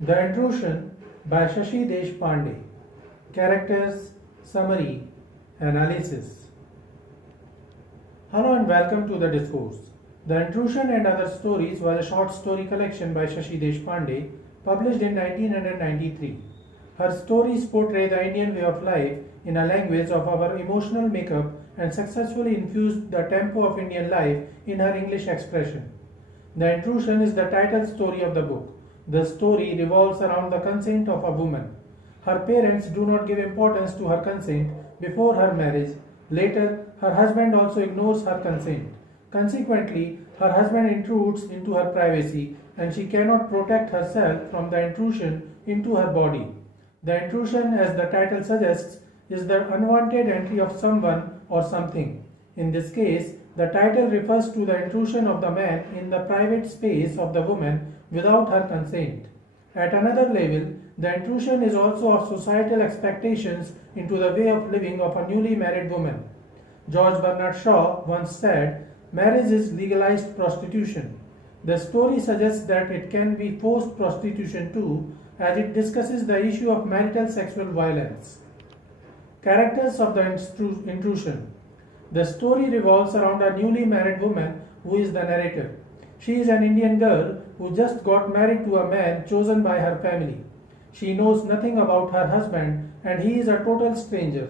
The Intrusion by Shashi Deshpande. Characters, Summary, Analysis. Hello and welcome to the Discourse. The Intrusion and Other Stories was a short story collection by Shashi Deshpande, published in 1993. Her stories portray the Indian way of life in a language of our emotional makeup and successfully infused the tempo of Indian life in her English expression. The Intrusion is the title story of the book. The story revolves around the consent of a woman. Her parents do not give importance to her consent before her marriage. Later, her husband also ignores her consent. Consequently, her husband intrudes into her privacy and she cannot protect herself from the intrusion into her body. The intrusion, as the title suggests, is the unwanted entry of someone or something. In this case, the title refers to the intrusion of the man in the private space of the woman without her consent. At another level, the intrusion is also of societal expectations into the way of living of a newly married woman. George Bernard Shaw once said, "Marriage is legalized prostitution." The story suggests that it can be forced prostitution too, as it discusses the issue of marital sexual violence. Characters of the intrusion. The story revolves around a newly married woman who is the narrator. She is an Indian girl who just got married to a man chosen by her family. She knows nothing about her husband and he is a total stranger.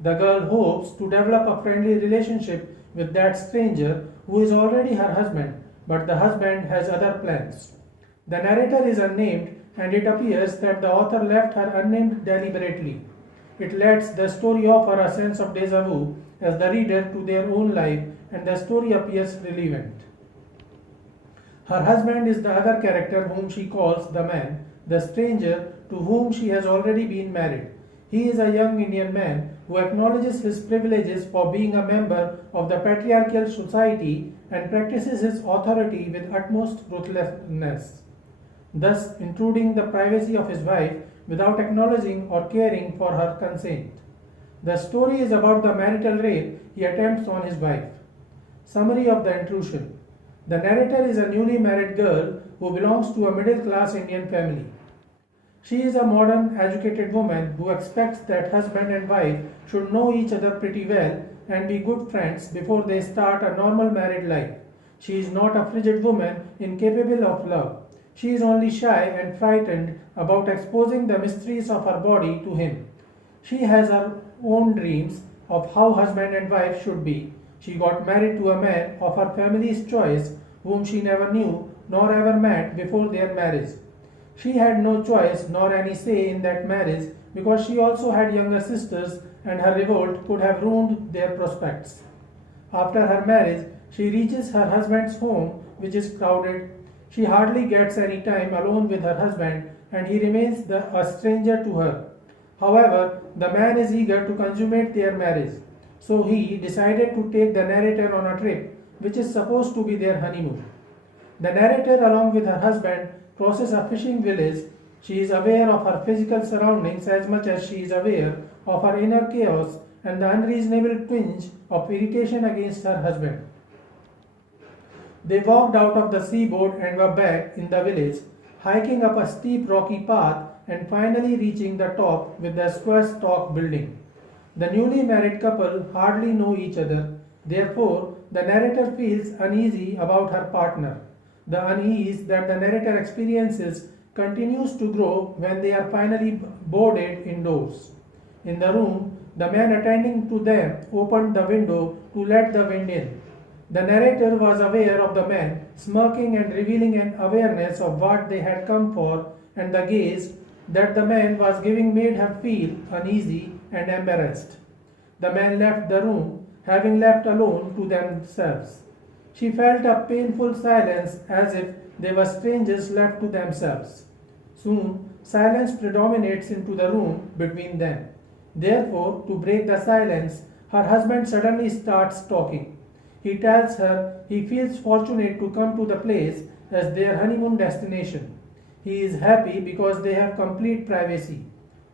The girl hopes to develop a friendly relationship with that stranger who is already her husband, but the husband has other plans. The narrator is unnamed and it appears that the author left her unnamed deliberately. It lets the story offer a sense of déjà vu as the reader to their own life and the story appears relevant. Her husband is the other character whom she calls the man, the stranger to whom she has already been married. He is a young Indian man who acknowledges his privileges for being a member of the patriarchal society and practices his authority with utmost ruthlessness, thus intruding the privacy of his wife without acknowledging or caring for her consent. The story is about the marital rape he attempts on his wife. Summary of the intrusion. The narrator is a newly married girl who belongs to a middle-class Indian family. She is a modern, educated woman who expects that husband and wife should know each other pretty well and be good friends before they start a normal married life. She is not a frigid woman incapable of love. She is only shy and frightened about exposing the mysteries of her body to him. She has her own dreams of how husband and wife should be. She got married to a man of her family's choice whom she never knew nor ever met before their marriage. She had no choice nor any say in that marriage because she also had younger sisters and her revolt could have ruined their prospects. After her marriage, she reaches her husband's home, which is crowded. She hardly gets any time alone with her husband and he remains a stranger to her. However, the man is eager to consummate their marriage, so he decided to take the narrator on a trip which is supposed to be their honeymoon. The narrator, along with her husband, crosses a fishing village. She is aware of her physical surroundings as much as she is aware of her inner chaos and the unreasonable twinge of irritation against her husband. They walked out of the seaboard and were back in the village, hiking up a steep rocky path and finally reaching the top with the square stock building. The newly married couple hardly know each other. Therefore, the narrator feels uneasy about her partner. The unease that the narrator experiences continues to grow when they are finally boarded indoors. In the room, the man attending to them opened the window to let the wind in. The narrator was aware of the man smirking and revealing an awareness of what they had come for, and the gaze that the man was giving made her feel uneasy and embarrassed. The man left the room, having left alone to themselves. She felt a painful silence as if they were strangers left to themselves. Soon, silence predominates into the room between them. Therefore, to break the silence, her husband suddenly starts talking. He tells her he feels fortunate to come to the place as their honeymoon destination. He is happy because they have complete privacy.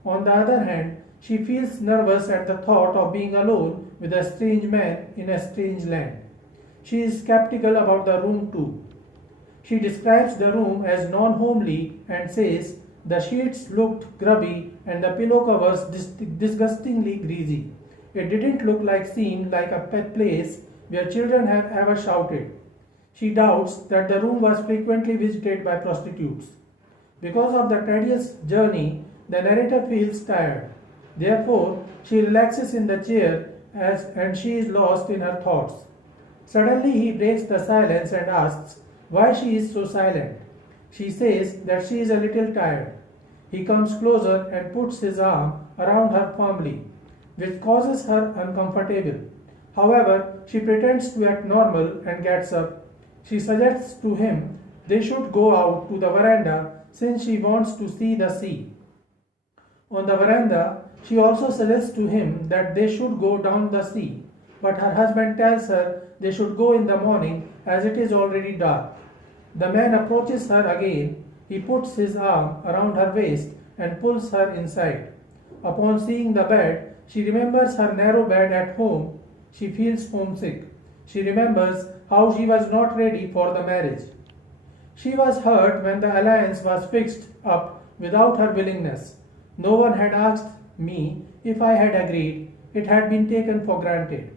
On the other hand, she feels nervous at the thought of being alone with a strange man in a strange land. She is skeptical about the room too. She describes the room as non-homely and says, The sheets looked grubby and the pillow covers disgustingly greasy. It didn't look like seem like a pet place where children have ever shouted. She doubts that the room was frequently visited by prostitutes. Because of the tedious journey, the narrator feels tired. Therefore, she relaxes in the chair and she is lost in her thoughts. Suddenly, he breaks the silence and asks why she is so silent. She says that she is a little tired. He comes closer and puts his arm around her firmly, which causes her uncomfortable. However, she pretends to act normal and gets up. She suggests to him they should go out to the veranda since she wants to see the sea. On the veranda, she also suggests to him that they should go down the sea, but her husband tells her they should go in the morning as it is already dark. The man approaches her again. He puts his arm around her waist and pulls her inside. Upon seeing the bed, she remembers her narrow bed at home. She feels homesick. She remembers how she was not ready for the marriage. She was hurt when the alliance was fixed up without her willingness. No one had asked me if I had agreed. It had been taken for granted.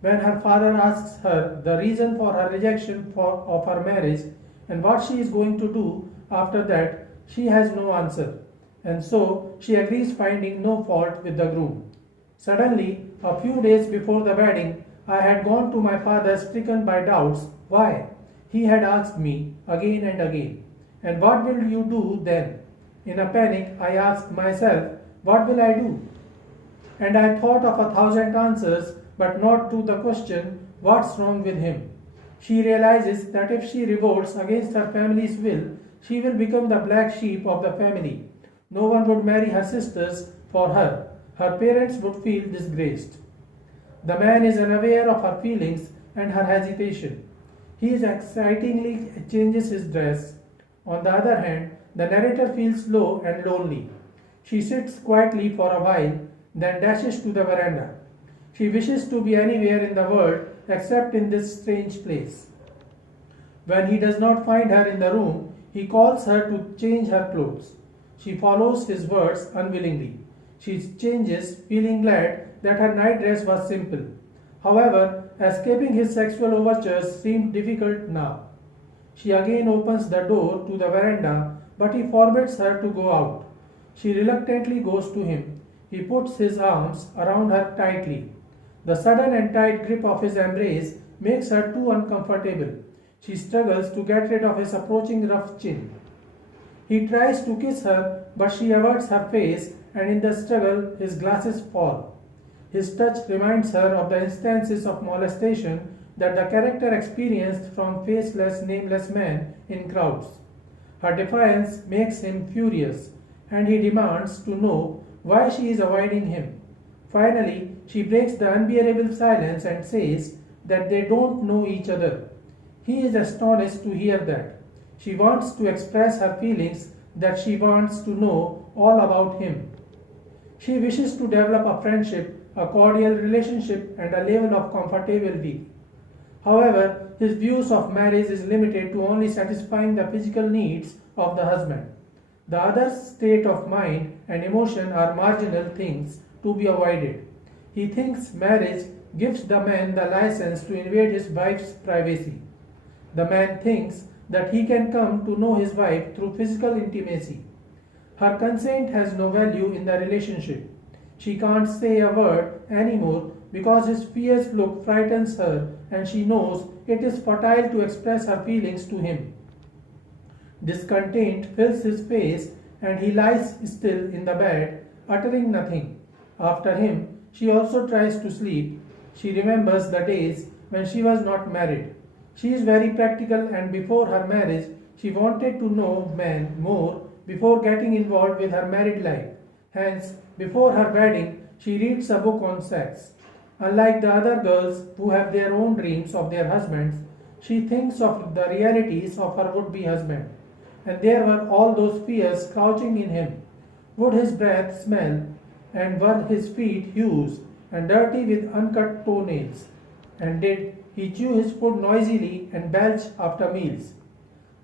When her father asks her the reason for her rejection of her marriage and what she is going to do after that, she has no answer. And so she agrees, finding no fault with the groom. Suddenly, a few days before the wedding, I had gone to my father stricken by doubts. Why? He had asked me again and again. And what will you do then? In a panic, I asked myself, what will I do? And I thought of 1,000 answers, but not to the question, what's wrong with him? She realizes that if she revolts against her family's will, she will become the black sheep of the family. No one would marry her sisters for her. Her parents would feel disgraced. The man is unaware of her feelings and her hesitation. He excitingly changes his dress. On the other hand, the narrator feels low and lonely. She sits quietly for a while, then dashes to the veranda. She wishes to be anywhere in the world except in this strange place. When he does not find her in the room, he calls her to change her clothes. She follows his words unwillingly. She changes, feeling glad that her night dress was simple. However, escaping his sexual overtures seemed difficult now. She again opens the door to the veranda, but he forbids her to go out. She reluctantly goes to him. He puts his arms around her tightly. The sudden and tight grip of his embrace makes her too uncomfortable. She struggles to get rid of his approaching rough chin. He tries to kiss her, but she averts her face, and in the struggle, his glasses fall. His touch reminds her of the instances of molestation that the character experienced from faceless, nameless men in crowds. Her defiance makes him furious, and he demands to know why she is avoiding him. Finally, she breaks the unbearable silence and says that they don't know each other. He is astonished to hear that. She wants to express her feelings that she wants to know all about him. She wishes to develop a friendship, a cordial relationship, and a level of comfortability. However, his views of marriage is limited to only satisfying the physical needs of the husband. The other state of mind and emotion are marginal things to be avoided. He thinks marriage gives the man the license to invade his wife's privacy. The man thinks that he can come to know his wife through physical intimacy. Her consent has no value in the relationship. She can't say a word anymore because his fierce look frightens her and she knows it is futile to express her feelings to him. Discontent fills his face and he lies still in the bed, uttering nothing. After him, she also tries to sleep. She remembers the days when she was not married. She is very practical and before her marriage, she wanted to know men more before getting involved with her married life. Hence, before her wedding, she reads a book on sex. Unlike the other girls who have their own dreams of their husbands, she thinks of the realities of her would-be husband. And there were all those fears crouching in him. Would his breath smell, and were his feet huge and dirty with uncut toenails? And did he chew his food noisily and belch after meals?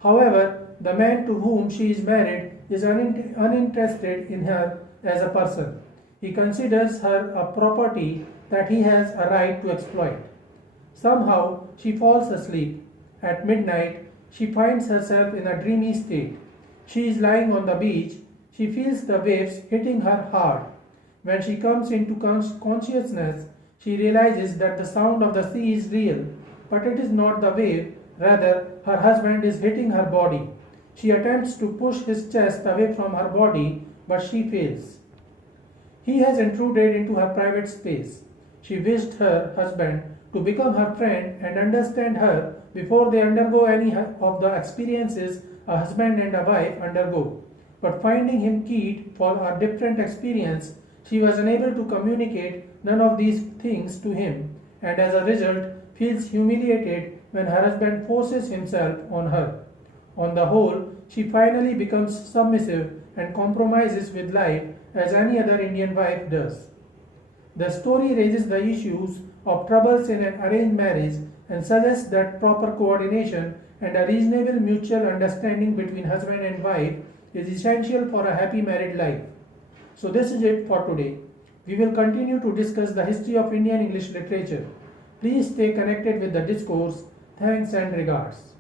However, The man to whom she is married is uninterested in her as a person. He considers her a property that he has a right to exploit. Somehow she falls asleep. At midnight, she finds herself in a dreamy state. She is lying on the beach. She feels the waves hitting her hard. When she comes into consciousness, she realizes that the sound of the sea is real, but it is not the wave, rather, her husband is hitting her body. She attempts to push his chest away from her body, but she fails. He has intruded into her private space. She wished her husband to become her friend and understand her before they undergo any of the experiences a husband and a wife undergo. But finding him keyed for a different experience, she was unable to communicate none of these things to him, and as a result feels humiliated when her husband forces himself on her. On the whole, she finally becomes submissive and compromises with life as any other Indian wife does. The story raises the issues of troubles in an arranged marriage and suggests that proper coordination and a reasonable mutual understanding between husband and wife is essential for a happy married life. So this is it for today. We will continue to discuss the history of Indian English literature. Please stay connected with the discourse. Thanks and regards.